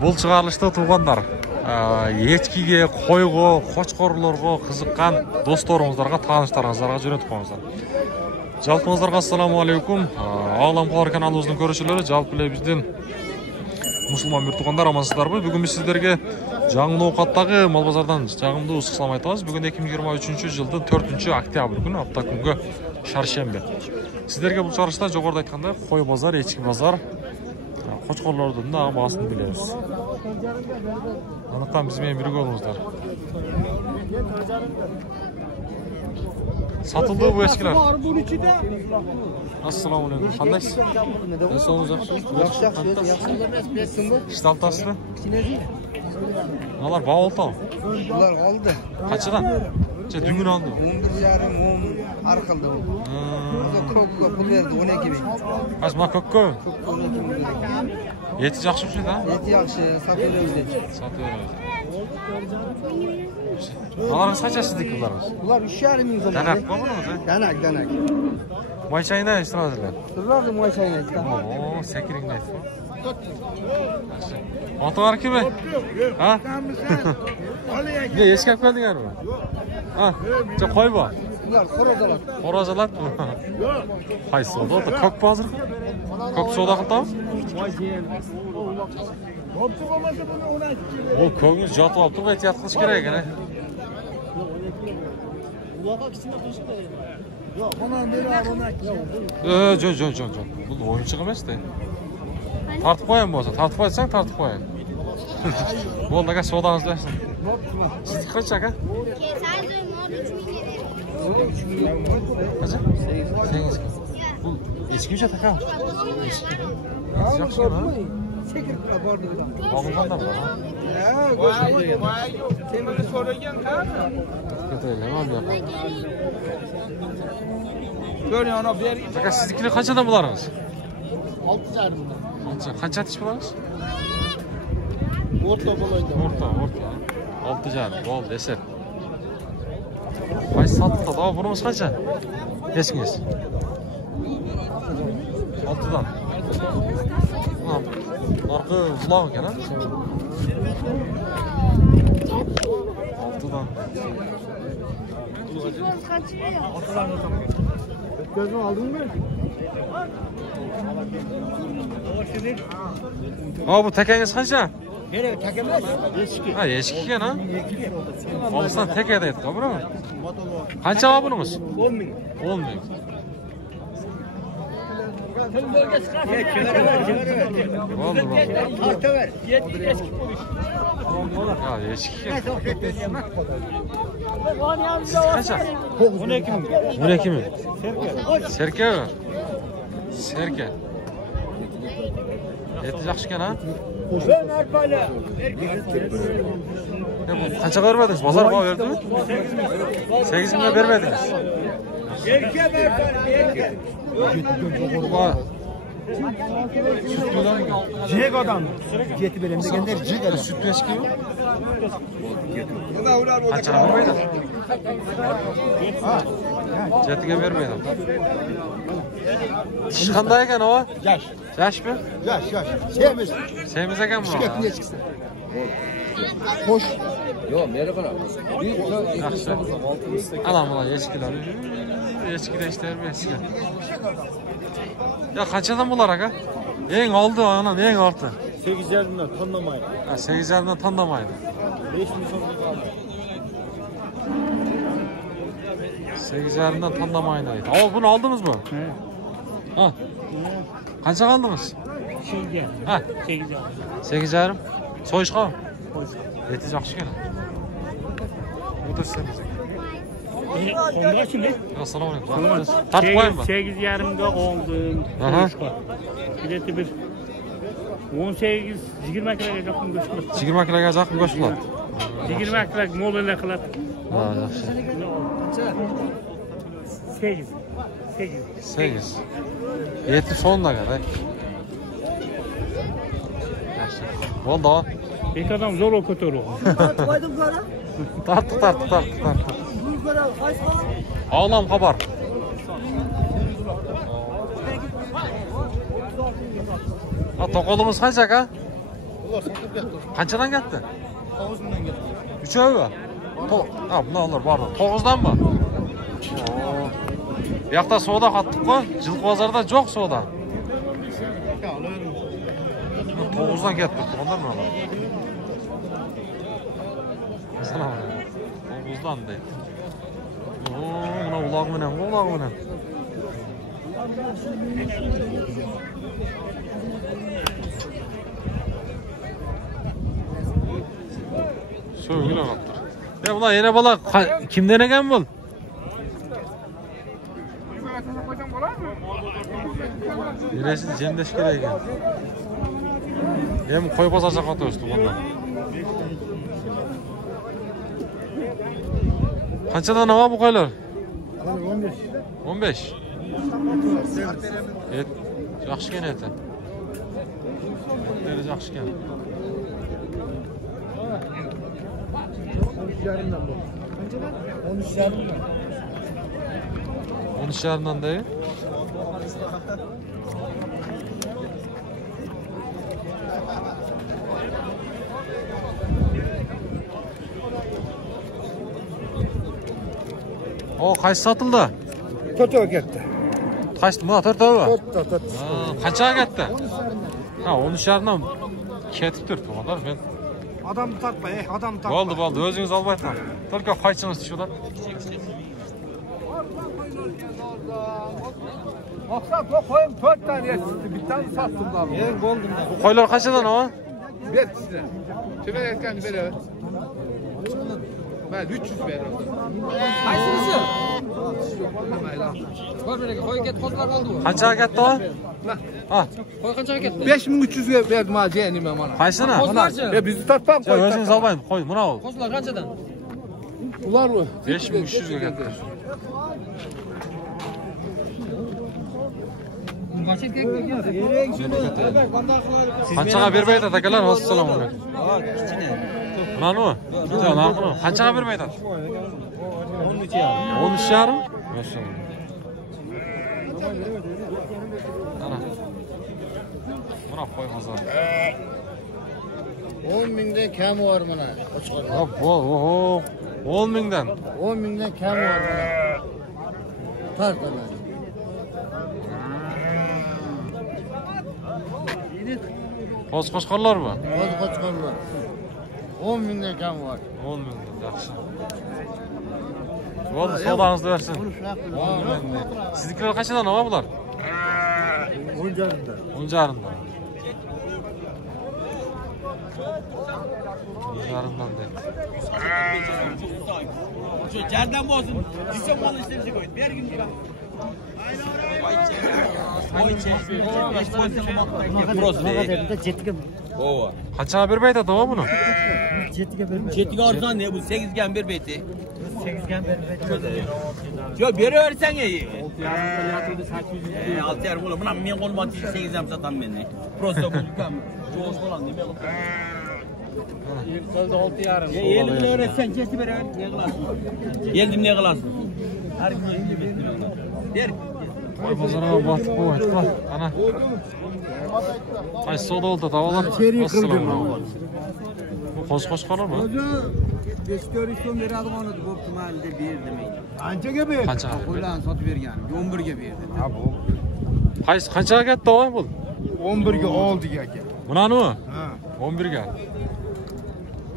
Бұл шығарылышта туғандар ешкіге, қойғы, қошқорларға қызыққан достарыңыздарға, таныштарыңыздарға жөнетіп қойыңыздар. Жалпыңыздарға ассаламу алейкум. Ағлам Қалар каналымыздың көрушілері, жалпы бізден мұсылман бір туғандар, амансыздар ғой. Бүгін біз сіздерге жаңыл ауқаттағы мал базардан жағымды ұсқысылам айтамыз. Бүгін 2023 жылдың 4 октябрь күні, апта күнгі шаршембе. Сіздерге бұл шарышта жоғарыда айтқандай қой базар, ешкі базар, қошқорлардың да бағасын білеміз. Анықтан бізмен бірге болыңыздар. Satıldı bu eskiler. Assalamu alaikum. Qandaysiz? Sog'ingiz yaxshimi? Yaxshi. İştaltasını? Ular bağolta. Ular oldi. Qanchadan? Dün aldı. 11,5 10 arqildi. Kokko pul berdi 12 ming. Qazma kokko. 12 ming. Eti yaxshi shunda? Eti yaxshi, sotib Satıyoruz. Ularınız qancha sizdiki ularınız? Ular 3,5 ming so'm. Danak mı bunu? Danak. Moy chayna ishtirozlar. Sirlarni moy chayna ishtiradi. Oo, sekiring aytdi. Otalar kimi? Ha? Ne eshkab keldinglarmi? Ha, qo'y bor. Ular xo'rozalar. Xo'rozalar. Qaysi savdo? Ko'k hozir. Ko'k savdo qildimi? O ko'ngil jotib olib turib ehtiyot qilish kerak ekan. Jo'q. Bu o'yinchiq emas-da. Tartib qo'yam bo'lsa, tartib qo'ysang, tartib qo'ying. Bo'ldi aka, savdoingizni bersin. Sizniki qancha aka? Qancha? 8. Bu echkicha taka. Yaxshi-mi? Sekirib bordi. Og'ilganda bu. Temir so'ragan qani? Ketaylar, bu yoqqa. Ko'ring, ana ber. Aka, siznikini qanchadan bularimiz? 6,5 Qancha atish bo'lamiz? O'rta bo'laydi. O'rta. 6,5 bo'ldi, esep. Qaysi satdi? Da, bunimiz qancha? Eskingiz. 6dan. Arka bulan ekan, ha? 6dan. Gözünü aldın mı? Ha, bu tekengiz qancha? Nereye tekemez? Eski. Ha, eshik ekan, ha? Olisdan teka deydi, to'g'rimi? Qancha va bunimiz? 10 ming. 10 ming. Bo'ldi. Tartaver. 7 eski qo'yish. Ha, eshik ekan. Qancha? 12 ming. 12 ming. Serka. Serka. Eti yaxshi ekan, ha? Ben arpayla. Qancha bermadingiz? Bozorga berdingmi? 8 mingga bermadingiz. Erke arpayla. Cek adam. Ceti benim degenler cek adam. Süt eski mi? Qancha bermaydi? Jetiga bermaydi. Tish qanday ekan o? Yaş. Yoshmi? Yaş. Semiz. Semiz ekanmi? Şikayetine çıksın. Hoş. Yok, beri qara. Yaxshi. Anam bular echkilar. Echkida ishlayvermaysiz. Ya qanchadan bular aka? Eng oldi, anam, eng orti. 8,5'dan tonlamaydı. Ha, 8,5dan tonlamaydi. 5 ming so'mga qoldi. 8,5dan tonlamaydi deydi. O, buni oldingizmi? Ha. Qancha qaldingiz? 8. Ha, 8. 8,5. So'yishqa? Eti yaxshi ekan. O'tirsamiz. Onda şimdi? Assalomu alaykum. Tartib qo'yingmi? 8,5'da oldim. Bileti bir 18-20 kiloga yaqin go'sht qiladi. 20 kiloga yaqin go'sht qiladi. 20 kilo mo'llar qiladi. Ha, yaxshi. 8. Eti sonuna kadar. Yaxshi. Bo'ldi. Bir adam zor ko'tarib. Qo'ydim qara. Tartib. Ağlam xabar. Ha, to'qolimiz qancha aka? Ular satıb getdi. Qanchadan ketdi? 9 mingdan getdi. Uchovi? Ha, bular bor. 9dan mı? Oo. Bu yoqda savdo qattiq-ku. Jilq bozorda yo'q savdo. 9dan ketdi. Qondan mı olar? Assalomu alaykum. 9dan deydi. Oo, buna uloq bilan, uloq bilan. Söyle qaptır. Ya bular yana bola kimden ekan bul? Birisi jendeş kerak ekan. Hem qo'y bozorcha qotibdi bundan. Qanchadan nima bu qo'ylar? 15. 15. Et yaxshi ekan eti. Etleri yaxshi ekan. 13,5dan bu. 13,5dan. 13,5dan da. O qaysi satıldı? 4 tava ketdi. Qaysi? Mana 4 tava. 4 ta. Qanchaga ketdi? Ha, 13,5dan ketib turibdi ular. Men Adamni topma, adamni topma. Bo'ldi, o'zingiz olib aytdim. Только qaychimiz tushdi. Maqsad bu qo'yim 4 tane yetishdi. Bittani sattım da. Bo'ldi. Bu qo'ylar qanchadan o? Berdi. Kime aytgani beraver. Ben 300 veririm. Qaysinisi? Mayli. Ko'rmaga qo'y ket qo'zlar qoldi bu. Qanchaga ketdi o? Ha, Qo'y qanchaga ketdi? 5300 ga berdim ha jenim mana. qaysini? Qo'zlarchi? Bizni topmam Ya o'zingiz olmaydi. Qo'y, mana o. Qo'zlar qanchadan? Ular mı? 5300 ga ketdi. Qanchaga bermaydi akalar? Assalomu alaykum. Mana bu. Qanchaga bermaydi? 13,5. Maşallah. Ana. Buna qo'y hozir. 10 mingdan kam var mana. Hop, oho. 10 mingdan. 10 mingdan kam var mana. Tartana. Qo'z qo'shqonlarmi? Qo'z qo'chqonlar. 10 mingdan kam var. 10 mingdan yaxshi. Bo'ldi, savdoingizni bersin. Siznikilar qanchadan nima bular? 10 jarımda. 10,5dan. 10,5dan deydi. Şu cerden bozun. Gitsem bana işlerinizi koyun. Bir gün gibi. Qanchaga bermaydi to'g'ri buni? Çetik arzudan ne bu? 8'gen bir beyti. 8'gen bir beyti. Yo biri örsen ya. 6 yer bulu. Buna men kolum atı 8'den satan beni. Prosto bulukam. Çoğuz falan değil mi? Ya elimle öğretsen kesti beraber ne kılarsın? Geldim ne kılarsın? Her gün elinde bekliyorlar. Der. Qo'y bozorga botib qo'ydi. Ana. Qaysi savdo oldi tavalar? Bu qo'z qo'shqonlarmi? 5-4 so'm beradigan edi, bo'pti mana deb berdim. Qanchaga berdi? Qanchaga berdi? Qo'ldan sotib bergan. 11 ga berdi. Ha bu. Qaysi qanchaga ketdi o bu? 11 ga oldi aka. Bunani? Ha. 11 ga.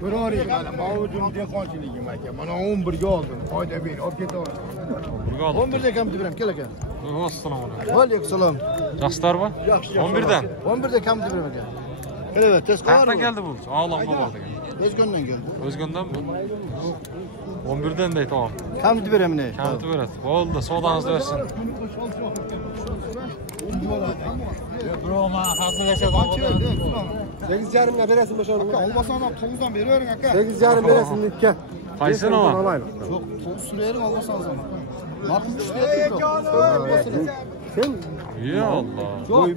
Ko'ravering mana mavjum dehqonchiligim aka. Mana 11 ga oldim. Foyda ber, olib ketaver. 11 ga oldi. 11 da kam deb beraman, kel aka. Assalomu alaykum. Va alaykum salom. Yaxshilarmi? Yaxshi. 11dan. 11 da kam deb beraman aka. Evet, tez Qayerdan qara. keldi bu? Olam qo'ydi degan. O'zgandan keldi. O'zgandanmi? 11dan deydi o. Kam deb beraman ne? Kamti beradi. Bo'ldi, savdoingizni bersin. Broma hazırlaşalım. 8,5 berasın boşa. Aka, olmasam 9'dan berivering aka. 8,5 berasın dikkat. Qaysini o? Çok, 9 sürüyerim olmasanız ama. Nakıl işleyip Sen? Ya Allah. Yok.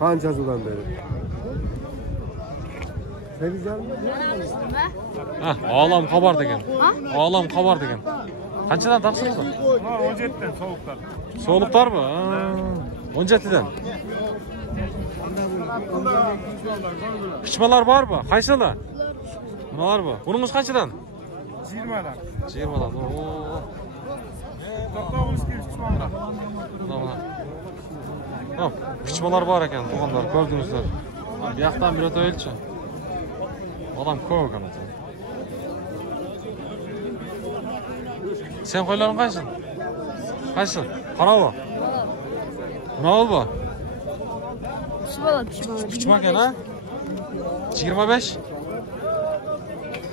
Qanchasidan beri? 8,5. Ha, olam xabar degan. Olam xabar degan. Qanchadan taqsirsiz? 17dan sovuqlar. So'liqlarmi? 17dan. Pichmalar bormi? Qaysilar? Bular bu. Buningiz qanchadan? 20'dan. 20dan. Oo. To'xtog'imiz kelib chiqmoqda. Mana. Hop, pichmalar bor ekan, to'g'onlar, ko'rdingizlar. Bu yoqdan bir o'taylik-chi. Odam ko'p ekan. Sen qo'ylaring qaysi? Qaysi? Qaravi. Nima bu? Pichma ekan, ha? 25.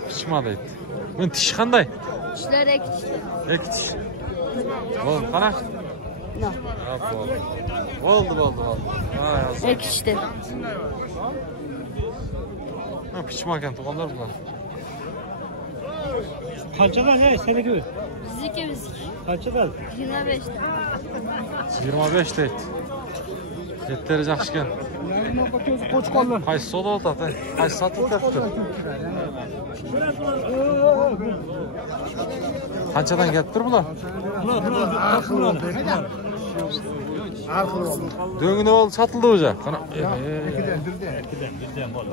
Pichma deydi. Men tish qanday? Tishlar Ikki tish. Bo'ldi, qana? No. Bo'ldi. Ha, yozdim. Ekishdi. Ha, pichma ekan, to'g'onlar bular. Qanchadan seniki? Bizniki. Qanchadan? 25 ta. 25 deydi. Yetteri yaxshi ekan. Qo'chqonlar. Qaysi savdo o'tadi? Qaysi sotilyapti? Qanchadan kelibdir bular? Do'ngini oldi, sotildi o'zi. Qana. Birden bol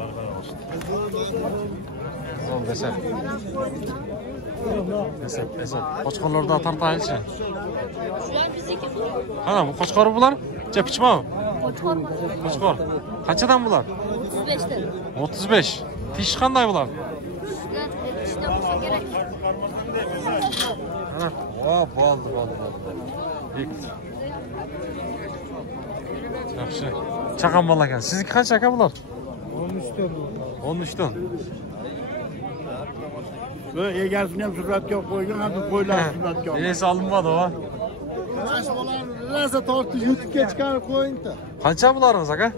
Zo'n desam. Desam. Qo'chqorlarda tartaychi. Shular bizniki. Qana, bu qo'chqor bular? Pichma. Qo'chqor. Qo'chqor. Qanchadan bular? 35 ta. 35. Tish qanday bular? Shular ekishda bo'lsa kerak. Ana, hop, bo'ldi. Yaxshi. Chaqam bola ekan. Sizniki qancha aka bular? 13 dan. Bu egasini ham suratga qo'ygan, hadi qo'ylar suratga. Esi olinmadi o. Narsa tortib YouTube'ga chiqarib qo'ying-da. Qancha bularimiz aka?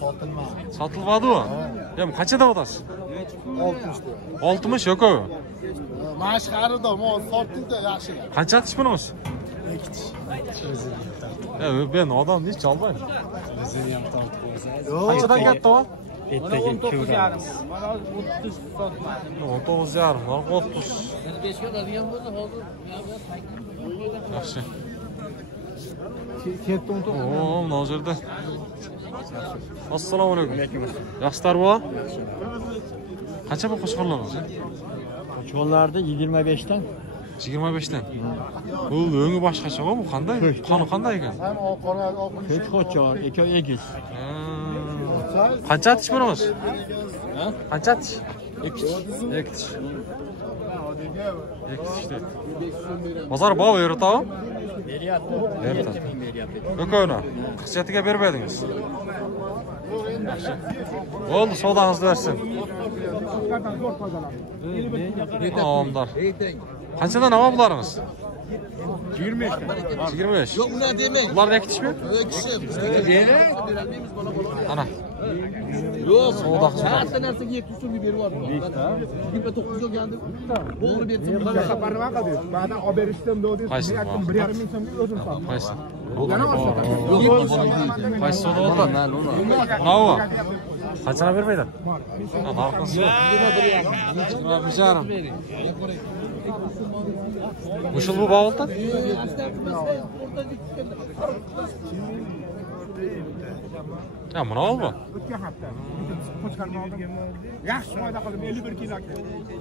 Sotilmadi. Sotilmadi o. Ya qanchada otasiz? 60 ta. 60 yo'q o. Mash qarida, mo' sotildi yaxshilar. Qancha tish bunimiz? 2 tish. Ya ben odam hiç almayman. Qanchadan katta o? 19 yarim. 19 yarim, 30. 5 ga oladigan bo'lsa hozir Yaxshi. Ketdi 19. Oo, mana bu yerda. Assalomu alaykum. Yaxshilar bu? Qancha bu qo'shqonlarimiz? Qo'chqonlarda 25 dan. 25 dan. Bu o'ngi boshqacha bu qanday? Qoni qanday ekan? Ham qora oqim. Hech qo'chqon, eka egiz. Qancha tish burimiz? Ha? Qancha tish? 2 tish. 2 tish. 2 tish. Bozor bor yerda? Beryapti. Beryapti. Ko'koni. Qisqatiga bermadingiz. Bo'ldi, savdangizni bersin. Tamamdır. Qanchadan hava bularimiz? 25 ta. 25. yo'q ular demang. Bular ekitishmi? Ana. Yo'q. Savdo xizmati. Har narsaga 700 so'm berib yubordim. 29 olgandim. To'g'ri berdim. Xabarni qildi. Ba'dan olib berishdim dedi. Qaysi? Men aytdim 1,5 ming so'mga o'zim sotdim. Qaysi? Yana Qaysi savdo oldi? Bravo. Qanchadan bermaydi? Narxi. 21,5. Mushul bu bağolda? Ya buna olma. o'tgan hafta qo'chqarni oldim. Yaxshi foyda qildim 51 kilo.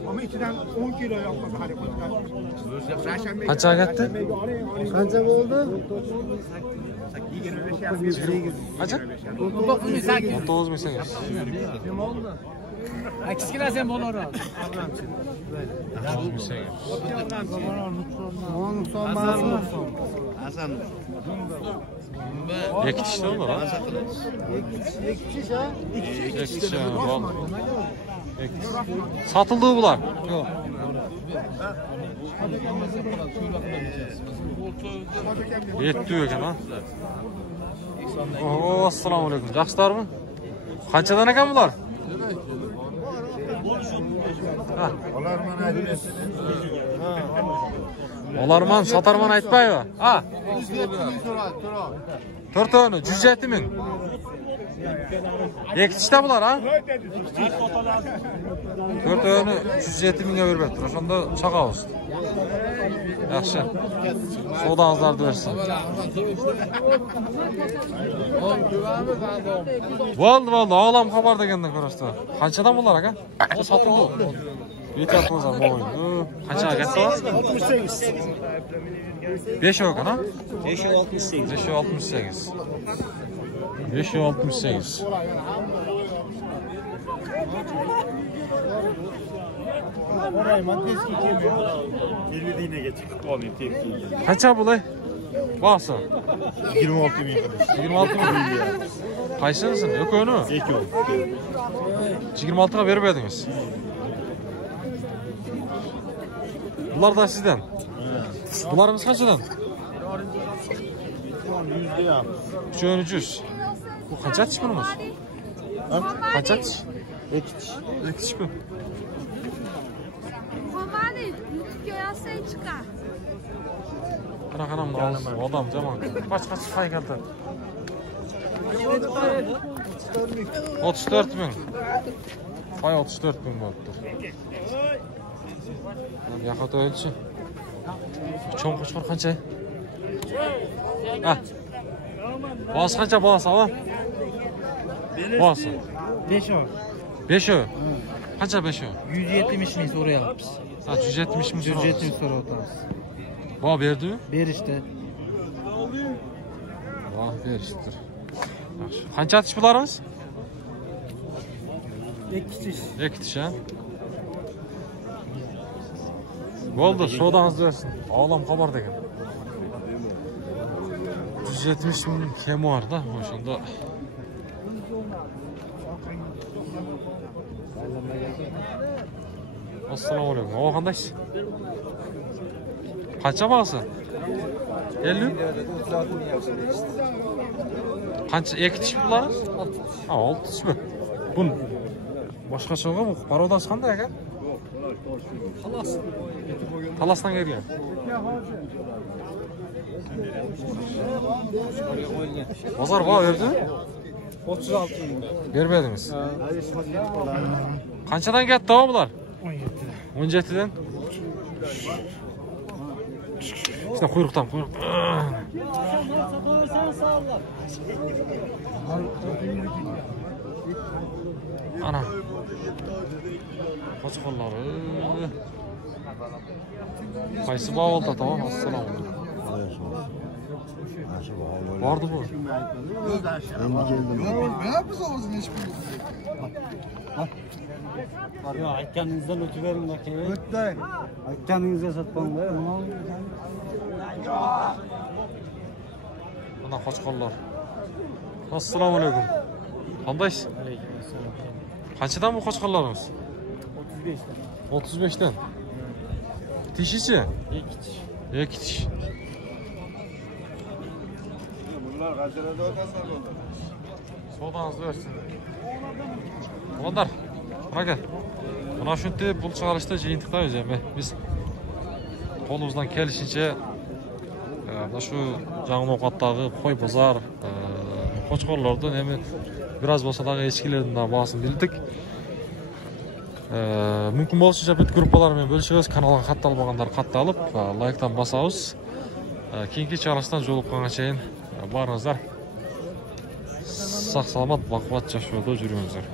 Ammo ichidan 10 kilo yoqmasa xarid qildim. Qancha ketdi? Qancha bo'ldi? 25 Qancha? 19,8. Kichkinasi ham bo'laveradi. 19,8. nuqson emasmi? Hasan. İki kişi olur ha? İki kişi. Satıldı bular. Yok. Yetti ekan ha. Oo, assalomu alaykum. Yaxshilarmi? Qanchadan ekan bular? Ha. Olarman satarman aytmaymi? Ha. 4 tane 107 ming. Ekitishda bular ha? 4 tane 107 mingga beribdi. O'shanda chaqamiz. Yaxshi. Savdongizlarni bersin. Bo'ldi, olam xabar degandan ko'rishdi. Qanchadan bular aka? Sotildi. Betyapmiz ham o'yin. Qanchaga ketdi? 68. 5 ekan, ha? 568. 568. 568. Qancha bo'lay? Ba'si. 26 ming. 26 ming. Qaysinisi? Yo'qmi? 26 ga berib edingiz. Bular da sizden. Bularımız kaçadan? 300. Bu kaça tiş bunumuz? Kaça tiş? 2 tiş. 2 tiş bu. Komani, YouTube'ga yazsang chiqar. Ana qanam odam jamon. Kaç pay keldi? 34 ming. Pay 34 ming bo'libdi. Yaxat o'lchi. Cho'ng qo'shqor qancha? Ha. Boz qancha boz, ha? Boz. 5 o. 5 o. Qancha 5 o? 170 ming so'rayapmiz. Ha, 170 ming. 170 ming so'rayapmiz. Bo berdi? Berishdi. Vah, berishdir. Yaxshi. Qancha tish bularimiz? 2 tish. 2 tish, ha? Bo'ldi, savdongizni bersin. Olam xabar degan. 170 ming kemi bor-da, o'shanda. Assalomu alaykum. O qandaysiz? Qancha bag'asi? 50? Qancha 2 tish bular? Ha, 6 tish mi? Bun boshqachaga bu parodasi qanday aka? Talasdan kelgan. Bozor va berdi? 36 ming. Bermediniz. Qanchadan ketdi o bular? 17 dan. İşte kuyruktan. Ana. Qo'chqonlari. Qaysi bog'olda tamam. Assalomu alaykum. Vardı bu. Yo, aytganingizdan o'tib bering aka. O'tdi. Aytganingizga sotmanglar. Ana qo'chqonlar. Assalomu alaykum. Qandaysiz? Qanchadan bu qo'chqonlarimiz? 35 dan. 35 dan. Tishisi? 2 tish. 2 tish. Bunlar qanchalarda o'tasiz bunlar? Savdongizni bersin. Qonlar. Aka. Mana shunday pul chiqarishda jiyintiqdamiz ham. Biz qo'limizdan kelishincha mana shu Жаңы ovqatdagi qo'y bozor, qo'chqorlardan ham biraz bo'lsa da echkilardan bahsini bildik. Mumkin bo'lsa bit gruppalar bilan bo'lishimiz, kanalga xat olmaganlar xat olib, like'dan bosamiz. Keyingi chorasidan yo'liqqangacha baringizlar sog' salomat, baquvvat yashashda yuringizlar.